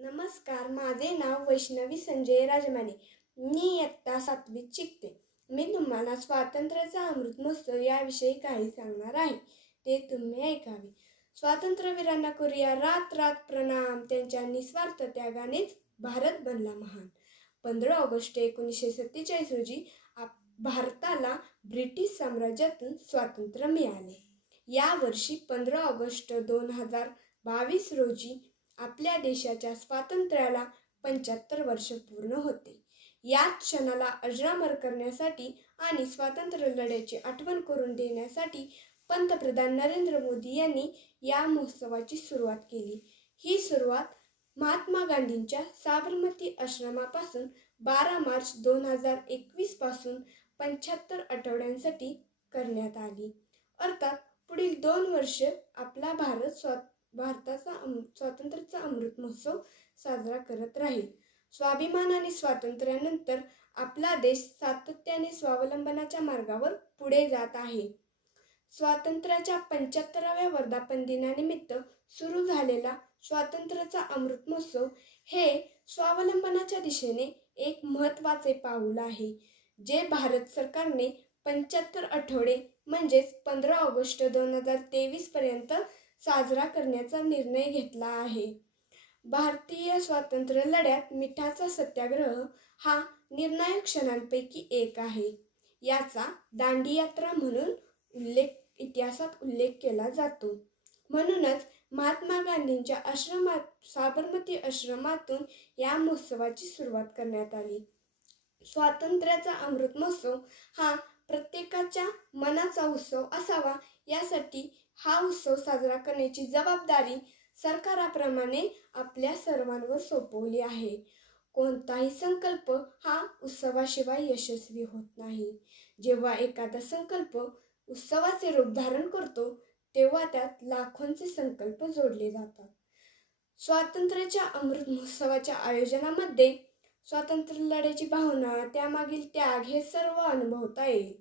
नमस्कार, माझे नाव वैष्णवी संजय राजमाने. मी इयत्ता 7वीत शिकते. मी तुम्हाला स्वातंत्र्याचा अमृत महोत्सव याविषयी काही सांगणार आहे. ते तुम्ही ऐकावे. स्वातंत्र्यवीरांना करूया रात रात प्रणाम. त्यांच्या निस्वार्थ त्यागानेच भारत बनला महान. 15 ऑगस्ट 1947 रोजी भारताला ब्रिटिश साम्राज्यातून स्वातंत्र्य मिळाले. या वर्षी 15 ऑगस्ट 2022 रोजी आपल्या देशाच्या स्वातंत्र्याला 75 वर्ष पूर्ण होते. याच क्षणाला अजरामर करण्यासाठी आणि स्वातंत्र्य लढ्याची आठवण करून देण्यासाठी पंतप्रधान नरेंद्र मोदी यांनी या महोत्सवाची सुरुवात केली. ही सुरुवात महात्मा गांधींच्या साबरमती आश्रमापासून 12 मार्च 2021 पासून 75 आठवड्यांसाठी करण्यात आली. अर्थात पुढील 2 वर्ष आपला भारताचा स्वातंत्र्याचा अमृत महोत्सव साजरा करत राहील. स्वाभिमान आणि स्वातंत्र्यानंतर आपला देश सातत्याने स्वावलंबनाच्या मार्गावर पुढे जात आहे. स्वातंत्र्याच्या 75व्या वर्धापन दिनानिमित्त सुरू झालेला स्वातंत्र्याचा अमृत महोत्सव हे स्वावलंबनाच्या दिशेने एक महत्त्वाचे पाऊल आहे, जे भारत सरकारने 75 आठवडे म्हणजेच 15 ऑगस्ट 2023 पर्यंत साजरा करण्याचा निर्णय घेतला आहे. भारतीय स्वातंत्र्य लढ्यात मिठाचा सत्याग्रह हा निर्णायक क्षणांपैकी एक आहे. याचा दांडी यात्रा म्हणून इतिहासात उल्लेख केला जातो. म्हणूनच महात्मा गांधींच्या साबरमती आश्रमातून या महोत्सवाची सुरुवात करण्यात आली. स्वातंत्र्याचा अमृत महोत्सव हा प्रत्येकाच्या मनाचा उत्सव असावा, यासाठी हा उत्सव साजरा करण्याची जबाबदारी सरकाराप्रमाणे आपल्या सर्वांवर सोपवली आहे. कोणताही संकल्प हा उत्सवाशिवाय यशस्वी होत नाही. जेव्हा एखादा संकल्प उत्सवाचे रूप धारण करतो, तेव्हा त्यात लाखोंचे संकल्प जोडले जातात. स्वातंत्र्याच्या अमृत महोत्सवाच्या आयोजनामध्ये स्वातंत्र्य लढ्याची भावना, त्यामागील त्याग हे सर्व अनुभवता येईल.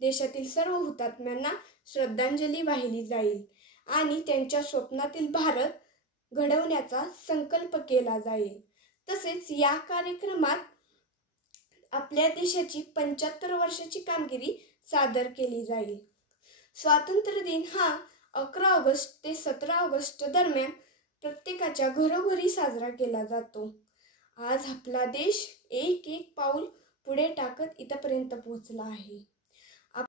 देशातील सर्व हुतात्म्यांना श्रद्धांजली वाहिली जाईल आणि त्यांच्या स्वप्नातील भारत घडवण्याचा संकल्प केला जाईल. तसेच या कार्यक्रमात आपल्या देशाची 75 वर्षाची कामगिरी सादर केली जाईल. स्वातंत्र्य दिन हा 11 ऑगस्ट ते 17 ऑगस्ट दरम्यान प्रत्येकाच्या घरोघरी साजरा केला जातो. आज आपला देश एक पाऊल पुढे टाकत इथपर्यंत पोहोचला आहे.